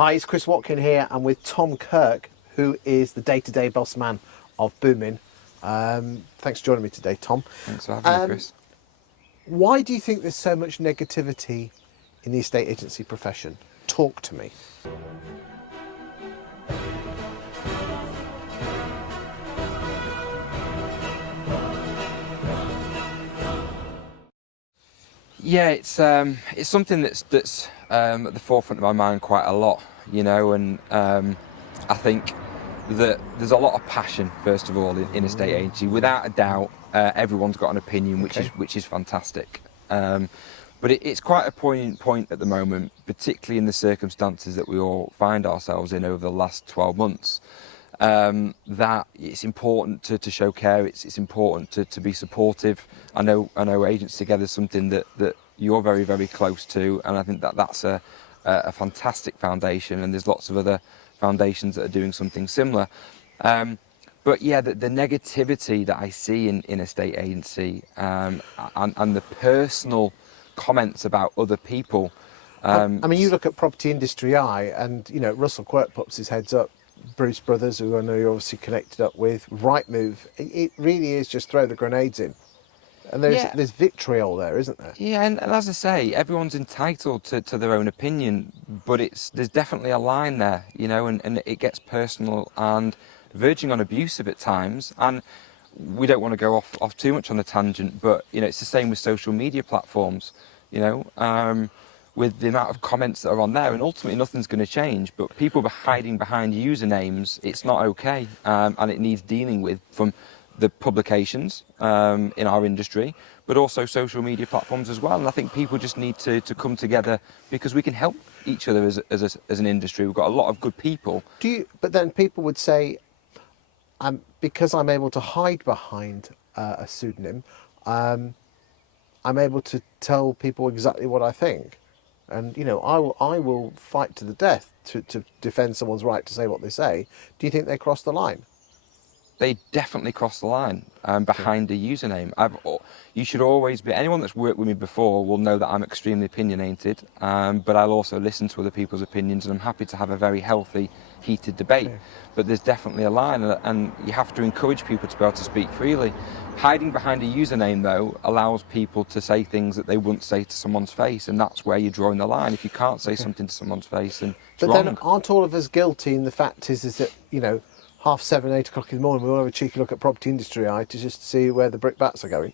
Hi, it's Chris Watkin here. I'm with Tom Kirk, who is the day-to-day boss man of Boomin. Thanks for joining me today, Tom. Thanks for having me, Chris. Why do you think there's so much negativity in the estate agency profession? Talk to me. Yeah, it's something that's at the forefront of my mind quite a lot, you know, and I think that there's a lot of passion, first of all, in estate agency. Without a doubt, everyone's got an opinion, which is fantastic. But it's quite a poignant point at the moment, particularly in the circumstances that we all find ourselves in over the last 12 months. That it's important to show care. It's important to be supportive. I know Agents Together is something that you're very, very close to, and I think that's a fantastic foundation. And there's lots of other foundations that are doing something similar. But yeah, the negativity that I see in estate agency and the personal comments about other people. I mean, you look at Property Industry Eye, and you know Russell Quirk pops his heads up. Bruce Brothers, who I know you're obviously connected up with, Rightmove. It really is just throw the grenades in, and there's vitriol there, isn't there? Yeah, and as I say, everyone's entitled to their own opinion, but there's definitely a line there, you know, and it gets personal and verging on abusive at times. And we don't want to go off too much on a tangent, but you know, it's the same with social media platforms, you know. With the amount of comments that are on there, and ultimately nothing's going to change, but people hiding behind usernames, it's not okay, and it needs dealing with from the publications in our industry, but also social media platforms as well. And I think people just need to come together, because we can help each other as an industry. We've got a lot of good people. But then people would say, because I'm able to hide behind a pseudonym, I'm able to tell people exactly what I think. And you know, I will fight to the death to defend someone's right to say what they say. Do you think they cross the line? They definitely cross the line behind a username. You should always be. Anyone that's worked with me before will know that I'm extremely opinionated, but I'll also listen to other people's opinions, and I'm happy to have a very healthy, heated debate. Okay. But there's definitely a line, and you have to encourage people to be able to speak freely. Hiding behind a username, though, allows people to say things that they wouldn't say to someone's face, and that's where you're drawing the line. If you can't say something to someone's face, then it's wrong. Then aren't all of us guilty? And the fact is that, you know, 7:30, 8 o'clock in the morning, we all have a cheeky look at Property Industry Eye to just see where the brickbats are going.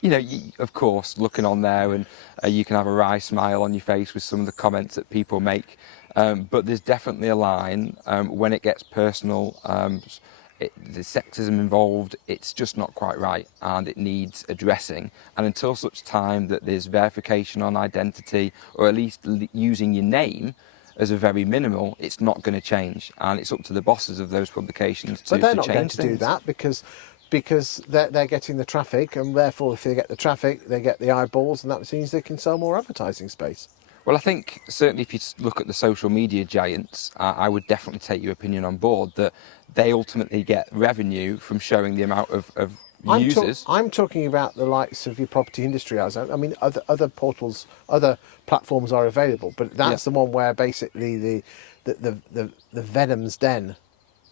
You know, of course, looking on there, and you can have a wry smile on your face with some of the comments that people make. But there's definitely a line when it gets personal. The sexism involved, it's just not quite right, and it needs addressing. And until such time that there's verification on identity, or at least using your name as a very minimal, it's not going to change. And it's up to the bosses of those publications to change things. But they're not going to do that because they're getting the traffic, and therefore if they get the traffic, they get the eyeballs, and that means they can sell more advertising space. Well, I think certainly if you look at the social media giants, I would definitely take your opinion on board that they ultimately get revenue from showing the amount of users. I'm talking about the likes of your Property Industry Eyes. I mean, other portals, other platforms are available, but that's the one where basically the venom's den,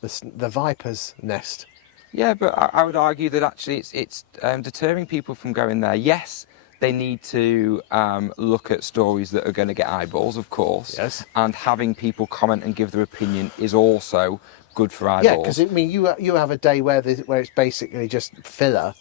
the viper's nest. Yeah, but I would argue that actually it's deterring people from going there. Yes, they need to look at stories that are going to get eyeballs, of course. Yes. And having people comment and give their opinion is also good for eyeballs. Yeah, because I mean, you have a day where it's basically just filler.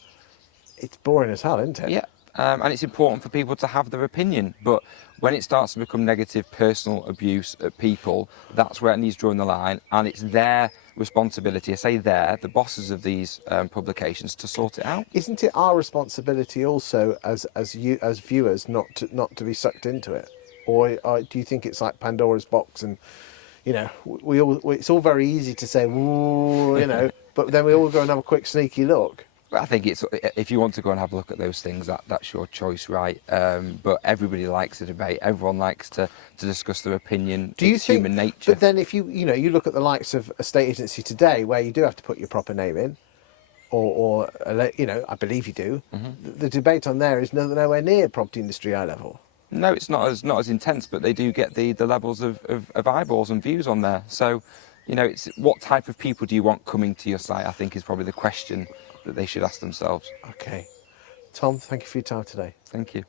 It's boring as hell, isn't it? Yeah, and it's important for people to have their opinion. But when it starts to become negative personal abuse at people, that's where it needs drawing the line, and it's their responsibility. I say the bosses of these publications, to sort it out. Isn't it our responsibility also as viewers not to be sucked into it, or do you think it's like Pandora's box and? You know, it's all very easy to say, ooh, you know, but then we all go and have a quick sneaky look. I think if you want to go and have a look at those things, that's your choice, right? But everybody likes a debate. Everyone likes to discuss their opinion. It's human nature. But then if you look at the likes of a estate agency today, where you do have to put your proper name in, or you know, I believe you do. Mm-hmm. The debate on there is nowhere near Property Industry Eye level. No, it's not as intense, but they do get the levels of eyeballs and views on there. So, you know, it's what type of people do you want coming to your site, I think, is probably the question that they should ask themselves. Okay. Tom, thank you for your time today. Thank you.